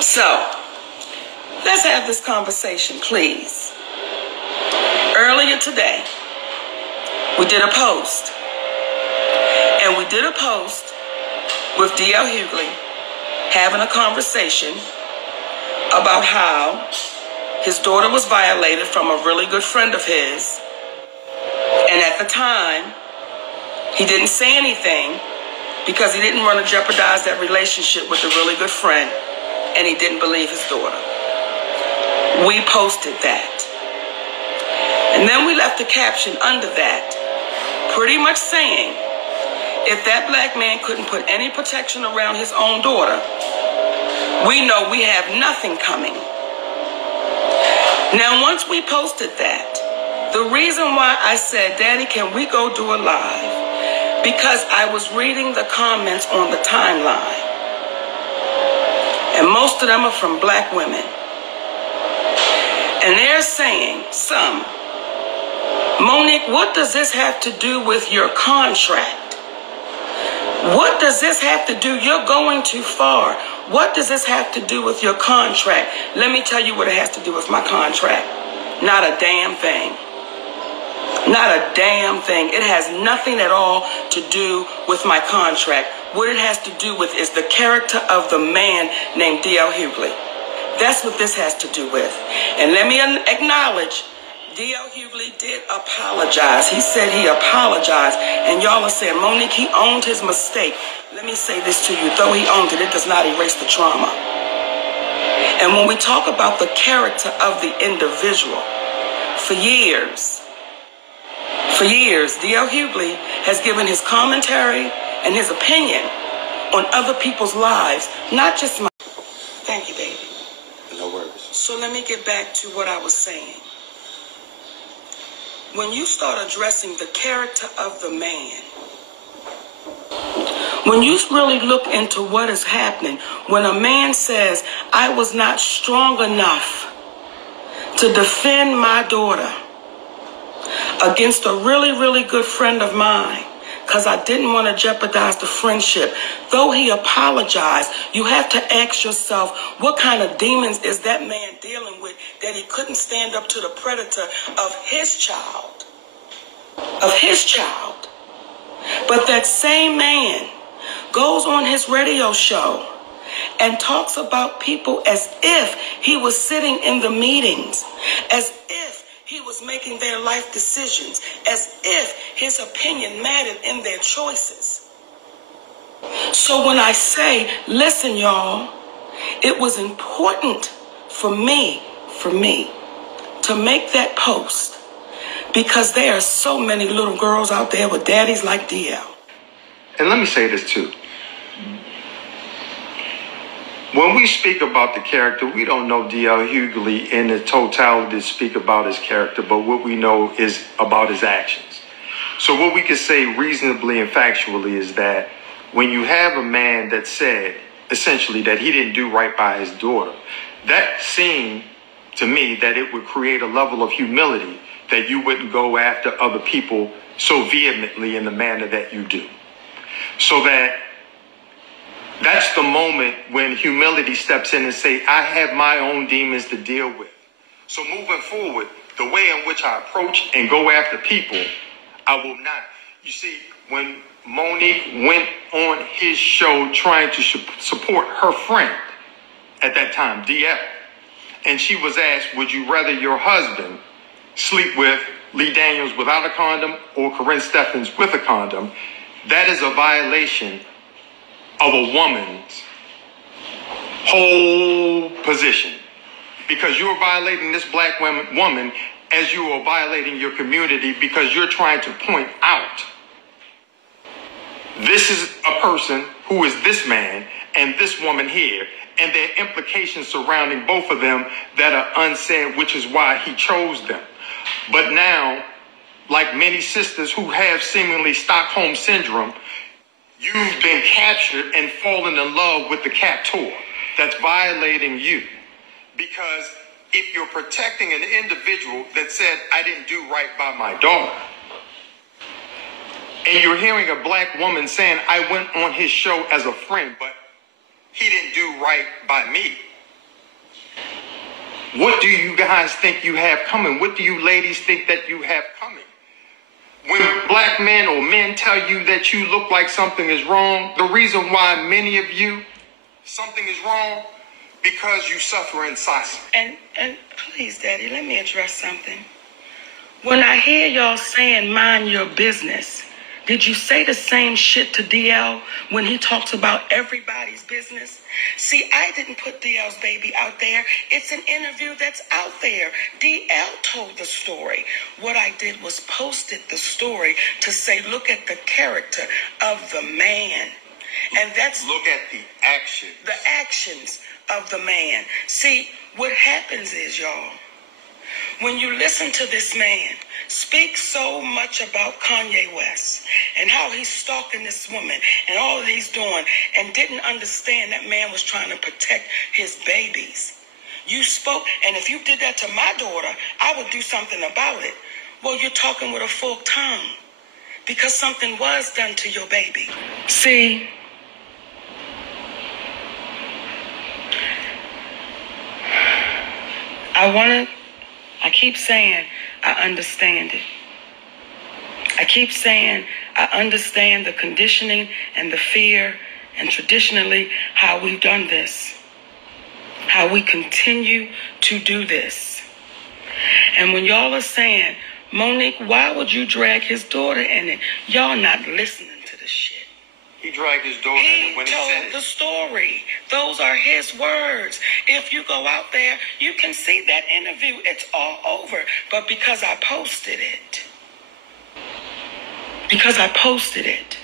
So, let's have this conversation, please. Earlier today, we did a post. And we did a post with D.L Hughley having a conversation about how his daughter was violated from a really good friend of his. And at the time, he didn't say anything because he didn't want to jeopardize that relationship with a really good friend, and he didn't believe his daughter. We posted that. And then we left a caption under that, pretty much saying, if that black man couldn't put any protection around his own daughter, we know we have nothing coming. Now, once we posted that, the reason why I said, Daddy, can we go do a live? Because I was reading the comments on the timeline. And most of them are from black women. And they're saying, some, Monique, what does this have to do with your contract? What does this have to do? You're going too far. What does this have to do with your contract? Let me tell you what it has to do with my contract. Not a damn thing. Not a damn thing. It has nothing at all to do with my contract. What it has to do with is the character of the man named D.L Hughley. That's what this has to do with. And let me acknowledge, D.L Hughley did apologize. He said he apologized. And y'all are saying, Monique, he owned his mistake. Let me say this to you. Though he owned it, it does not erase the trauma. And when we talk about the character of the individual, for years, D.L Hughley has given his commentary and his opinion on other people's lives, not just mine. Thank you, baby. No worries. So let me get back to what I was saying. When you start addressing the character of the man, when you really look into what is happening, when a man says, I was not strong enough to defend my daughter against a really, really good friend of mine because I didn't want to jeopardize the friendship. Though he apologized, you have to ask yourself, what kind of demons is that man dealing with that he couldn't stand up to the predator of his child? Of his child. But that same man goes on his radio show and talks about people as if he was sitting in the meetings, as if he was making their life decisions, as if his opinion mattered in their choices. So when I say, listen, y'all, it was important for me to make that post because there are so many little girls out there with daddies like DL. And let me say this too. When we speak about the character, we don't know D.L Hughley in the totality to speak about his character, but what we know is about his actions. So what we can say reasonably and factually is that when you have a man that said, essentially, that he didn't do right by his daughter, that seemed to me that it would create a level of humility that you wouldn't go after other people so vehemently in the manner that you do. So that's the moment when humility steps in and say, I have my own demons to deal with. So moving forward, the way in which I approach and go after people, I will not. You see, when Monique went on his show trying to support her friend at that time, DL, and she was asked, would you rather your husband sleep with Lee Daniels without a condom or Corinne Steffens with a condom? That is a violation of a woman's whole position, because you're violating this black woman as you are violating your community, because you're trying to point out this is a person who is this man and this woman here, and there are implications surrounding both of them that are unsaid, which is why he chose them. But now, like many sisters who have seemingly Stockholm syndrome, you've been captured and fallen in love with the captor that's violating you. Because if you're protecting an individual that said, I didn't do right by my daughter, and you're hearing a black woman saying, I went on his show as a friend, but he didn't do right by me, What do you guys think you have coming? What do you ladies think that you have coming? When black men or men tell you that you look like something is wrong, the reason why many of you, something is wrong, because you suffer in silence. And please, Daddy, let me address something. When I hear y'all saying mind your business, did you say the same shit to DL when he talks about everybody's business? See, I didn't put DL's baby out there. It's an interview that's out there. DL told the story. What I did was posted the story to say, look at the character of the man. And that's... Look at the actions. The actions of the man. See, what happens is, y'all, when you listen to this man speak so much about Kanye West and how he's stalking this woman and all that he's doing and didn't understand that man was trying to protect his babies. You spoke, and if you did that to my daughter, I would do something about it. Well, you're talking with a forked tongue because something was done to your baby. See, I keep saying I understand it. I keep saying I understand the conditioning and the fear and traditionally how we've done this, how we continue to do this. And when y'all are saying, Monique, why would you drag his daughter in it? Y'all not listening to the shit. He dragged his daughter in it when he said it. He told the story. Those are his words. If you go out there, you can see that interview. It's all over. But because I posted it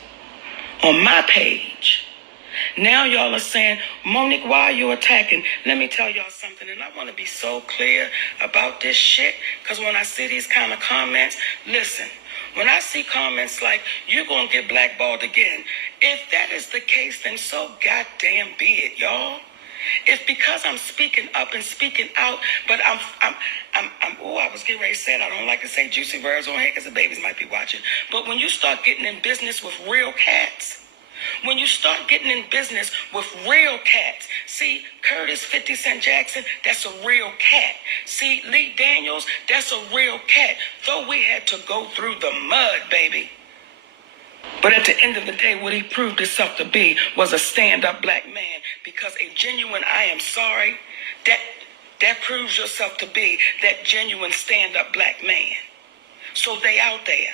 on my page, now y'all are saying, Monique, why are you attacking? Let me tell y'all something, and I want to be so clear about this shit, because when I see these kind of comments, listen, when I see comments like, you're going to get blackballed again, if that is the case, then so goddamn be it, y'all. If because I'm speaking up and speaking out, but I was getting ready to say it. I don't like to say juicy words on here because the babies might be watching. But when you start getting in business with real cats, when you start getting in business with real cats, see, Curtis 50 Cent Jackson, that's a real cat. See, Lee Daniels, that's a real cat. Though we had to go through the mud, baby. But at the end of the day, what he proved himself to be was a stand-up black man, because a genuine I am sorry, that proves yourself to be that genuine stand-up black man. So they out there.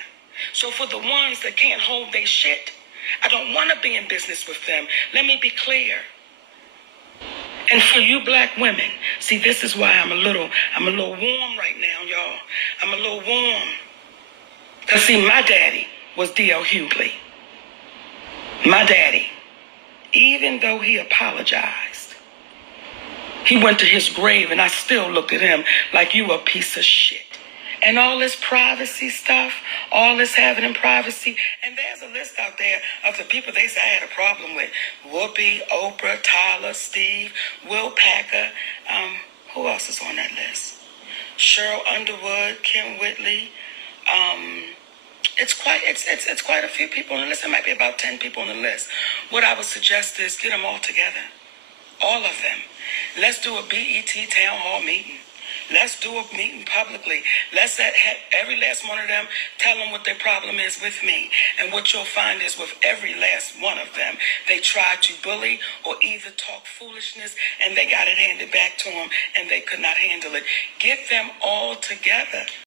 So for the ones that can't hold their shit, I don't want to be in business with them. Let me be clear. And for you black women, see, this is why I'm a little warm right now, y'all. I'm a little warm. Because see, my daddy was D.L Hughley. My daddy, even though he apologized, he went to his grave and I still look at him like you a piece of shit. And all this privacy stuff, all this having in privacy, and there's a list out there of the people they say I had a problem with. Whoopi, Oprah, Tyler, Steve, Will Packer. Who else is on that list? Cheryl Underwood, Kim Whitley. It's quite a few people on the list. It might be about 10 people on the list. What I would suggest is get them all together. All of them. Let's do a BET town hall meeting. Let's do a meeting publicly. Let's have every last one of them tell them what their problem is with me. And what you'll find is with every last one of them, they tried to bully or either talk foolishness and they got it handed back to them and they could not handle it. Get them all together.